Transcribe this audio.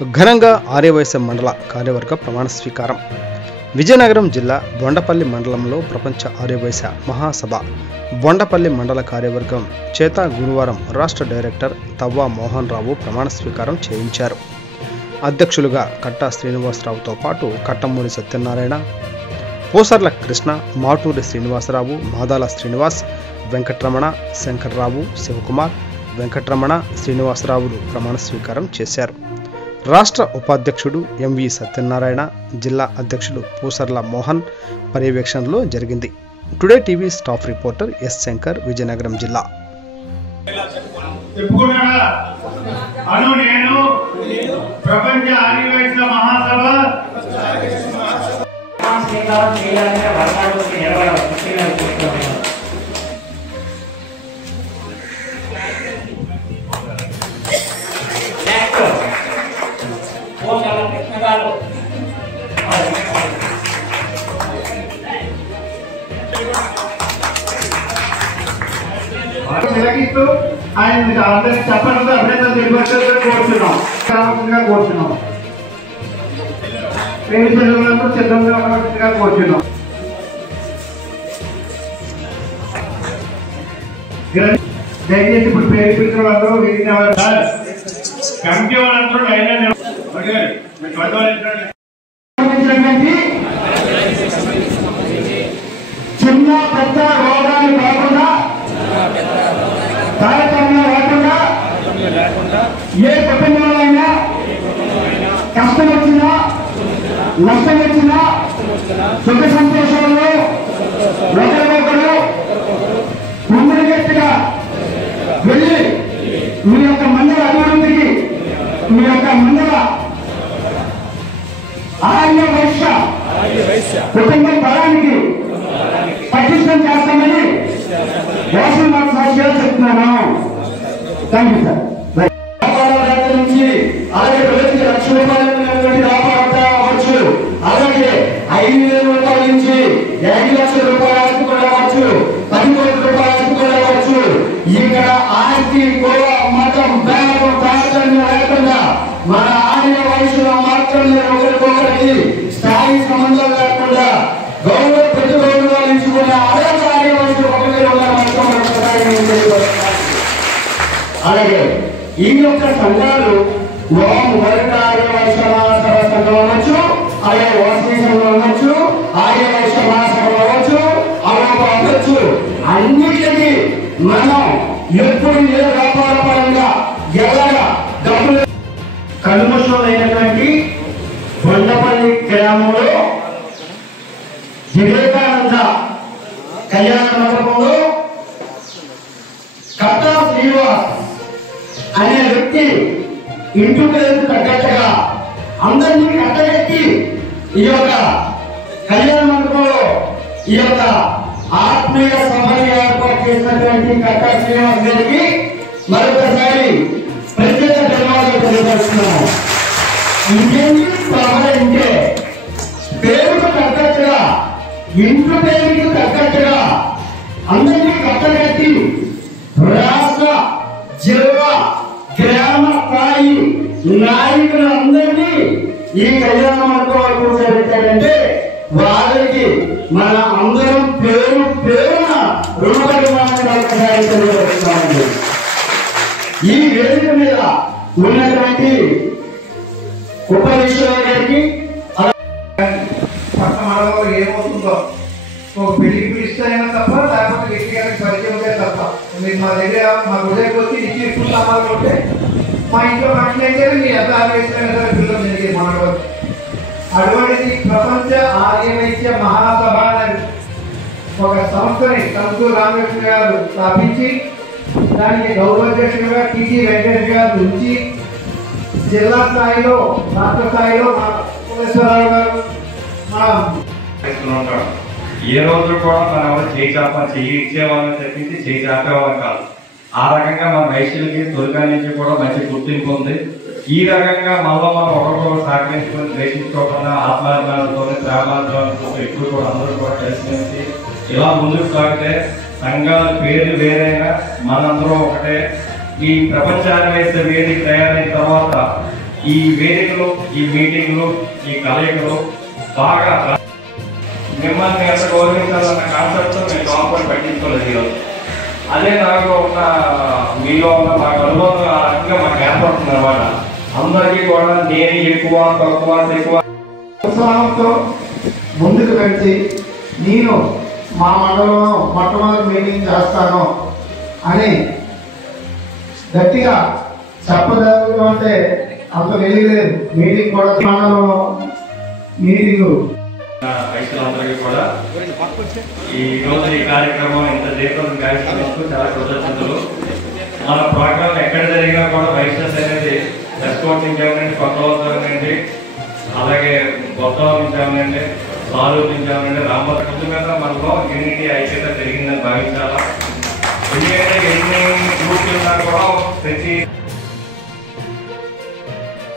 ఘనంగా ఆర్యవైశ్య మండల కార్యవర్గ ప్రమాణ స్వీకారం. విజయనగరం జిల్లా బొండపల్లి మండలంలో ప్రపంచ ఆర్యవైశ్య మహాసభ బొండపల్లి మండల కార్యవర్గం చేత గురువారం రాష్ట్ర డైరెక్టర్ తవ్వా మోహన్ రావు ప్రమాణ స్వీకారం చేయించారు. అధ్యక్షులుగా కట్టా శ్రీనివాసరావుతో పాటు కట్టమూరి సత్యనారాయణ, పోసర్ల కృష్ణ, మాటూరి శ్రీనివాసరావు, మాదాల శ్రీనివాస్, వెంకటరమణ, శంకర్రావు, శివకుమార్, వెంకటరమణ, శ్రీనివాసరావులు ప్రమాణ స్వీకారం చేశారు. రాష్ట్ర ఉపాధ్యక్షుడు ఎంవి సత్యనారాయణ, జిల్లా అధ్యక్షుడు పూసర్ల మోహన్ పర్యవేక్షణలో జరిగింది. Today TV staff reporter yes Shankar, Vizianagaram జిల్లా. ప్రపంచ ఆర్యవైశ్య మహాసభ తిలకిస్తూ ఆయన అందరికి చెప్పడంతో అభినందన కోరుతున్నాం కోరుతున్నాం పేరు చదువులంతా సిద్ధంగా ఉన్నట్టుగా కోరుతున్నాం. దయచేసి ఇప్పుడు పేరు పిలిచిన వాళ్ళందరూ కమిటీ వాళ్ళందరూ చిన్న పెద్ద రోగాలు కాకుండా తారతమ్యం లేకుండా ఏ కుటుంబంలో అయినా కష్టం వచ్చినా నష్టం వచ్చినా సుఖ సంతోషంలో ఒకరికొకరు ముందుగా వెళ్ళి మీ యొక్క మండల అభివృద్ధికి, మీ యొక్క మండల ఆర్యవైశ్య కుటుంబ బలానికి పటిష్టం చేస్తామని వాసన సాక్షిగా చెప్తున్నాను. Thank you sir. నుంచి అలాగే ప్రజలకి ₹1,00,000 కాపాడవచ్చు, అలాగే ₹5,000 నుంచి ₹5,00,000 ఆస్తుకోవచ్చు, ₹10,00,00,000 ఆస్తుకోవచ్చు. ఇక్కడ ఆస్తి కుల మతం భేదం తారతమ్యం లేకుండా మన ఆర్యవైశ్యుల మాత్రమే ఒకరికొకరికి స్థాయి సంబంధం లేకుండా గౌరవ ప్రతిగౌరవాలు ఇచ్చుకునే అనేక ఆర్యవైశ్యులు ఒకరికే అలాగే ఈ యొక్క సంఘాలు మొదటి ఆర్యవైశ్య మహాసభ సంఘం అవ్వచ్చు, అలాగే వాసవి సంఘం అవ్వచ్చు, ఆర్యవైశ్య మహాసభ అవ్వచ్చు, అలోప అవ్వచ్చు. అన్నిటికీ మనం ఎప్పుడు ఏ వ్యాపార పరంగా ఎలాగా డబ్బులు కల్ముషమైనటువంటి బొండపల్లి గ్రామంలో వివేకానంద కళ్యాణ మండపంలో కట్టా శ్రీనివాస్ అనే వ్యక్తి ఇంటి పేరు తగ్గట్టుగా అందరినీ కట్టగట్టి ఈ యొక్క కళ్యాణ మండపంలో ఈ యొక్క ఆత్మీయ సభని ఏర్పాటు చేసినటువంటి కట్టా శ్రీనివాస్ గారికి మరొకసారి ప్రత్యేక ధన్యవాదాలు తెలియజేస్తున్నాము. ఇంకేంటి సభ అంటే పేరుకు తగ్గట్టుగా, ఇంటి పేరుకి తగ్గట్టుగా అందరినీ కట్టగట్టి రాష్ట్ర, జిల్లా, గ్రామ స్థాయి నాయకులందరినీ ఈ కళ్యాణ మండపంలో కూర్చోబెట్టాడంటే వారికి మన అందరం పేరు పేరున రుణపడి తెలియజేస్తున్నామండి. ఈ వేదిక మీద ఉన్నటువంటి ఉపనిషత్తు గారికి పట్టణంలో ఏమవుతుందో ఒక పెళ్లికి పిలిస్తేనే తప్ప, లేకపోతే వ్యక్తిగత పరిచయం తప్ప. మీరు మా దగ్గర మా గుడికి వచ్చి ఇచ్చి ఇప్పుడు సామాన్లు ఉంటే మా ఇంట్లో మనుషులు అయితే మీ ఎంత ఆర్యవైశ్య పిల్లలు జరిగే మనకు. అటువంటిది ప్రపంచ ఆర్యవైశ్య మహాసభ ఒక సంస్థని కంకు రామకృష్ణ గారు స్థాపించి దానికి గౌరవాధ్యక్షులుగా టీజీ వెంకటేష్ గారు ఉంచి జిల్లా స్థాయిలో, రాష్ట్ర స్థాయిలో మా కోటేశ్వరరావు గారు ఏ రోజు కూడా మన ఎవరు చెయ్యి ఇచ్చేవాళ్ళని చెప్పించి చేయి చాపేవాళ్ళం కాదు. ఆ రకంగా మన వైశ్యులకి తొలిగా నుంచి కూడా మంచి గుర్తింపు ఉంది. ఈ రకంగా మనం ఒకరికొకరు సహకరించుకొని ద్వేషించుకోకుండా ఆత్మాభిమానంతో ప్రేమాభిమానంతో ఎప్పుడు కూడా అందరూ కూడా కలిసి ఇలా ముందుకు సాగితే సంఘాల పేరు వేరైనా మనందరూ ఒకటే. ఈ ప్రపంచాన్ని వేసే వేదిక తయారైన తర్వాత ఈ వేదికలు, ఈ మీటింగ్లు, ఈ కలయికలు బాగా మిమ్మల్ని ఎంత గౌరవించాలన్న కాన్సెప్ట్తో నేను కాంపౌండ్ పట్టించుకోలేదు ఈరోజు. అదే నాకు ఉన్న మీలో ఉన్న మాకు అనుభవం ఆ రకంగా మాకు ఏర్పడుతుంది అనమాట. అందరికీ కూడా నేను ఎక్కువ తక్కువ ఎక్కువ ఉత్సాహంతో ముందుకు పెంచి నేను మా మండలంలో మొట్టమొదటి మీటింగ్ చేస్తాను అని గట్టిగా చెప్పగలగడం అంటే అంత తెలియలేదు. మీటింగ్ కూడా మండలంలో మీటింగ్ వైశ్యులందరికీ కూడా ఈ రోజు ఈ కార్యక్రమం ఇంత దీపం కార్యక్రమంతో చాలా కృతజ్ఞతలు. మన ప్రోగ్రాం ఎక్కడ జరిగినా కూడా వైశ్యస్ అనేది ఎస్కోట్ నుంచి ఏమనండి, కొత్త అవుతానండి, అలాగే కొత్త నుంచి ఏమనండి, సాలు నుంచి ఏమనండి, రామోద ముందు మీద మనలో యూనిటీ ఐక్యత జరిగిందని భావించాలా. ఎందుకంటే ఎన్ని గ్రూప్లు ఉన్నా కూడా ప్రతి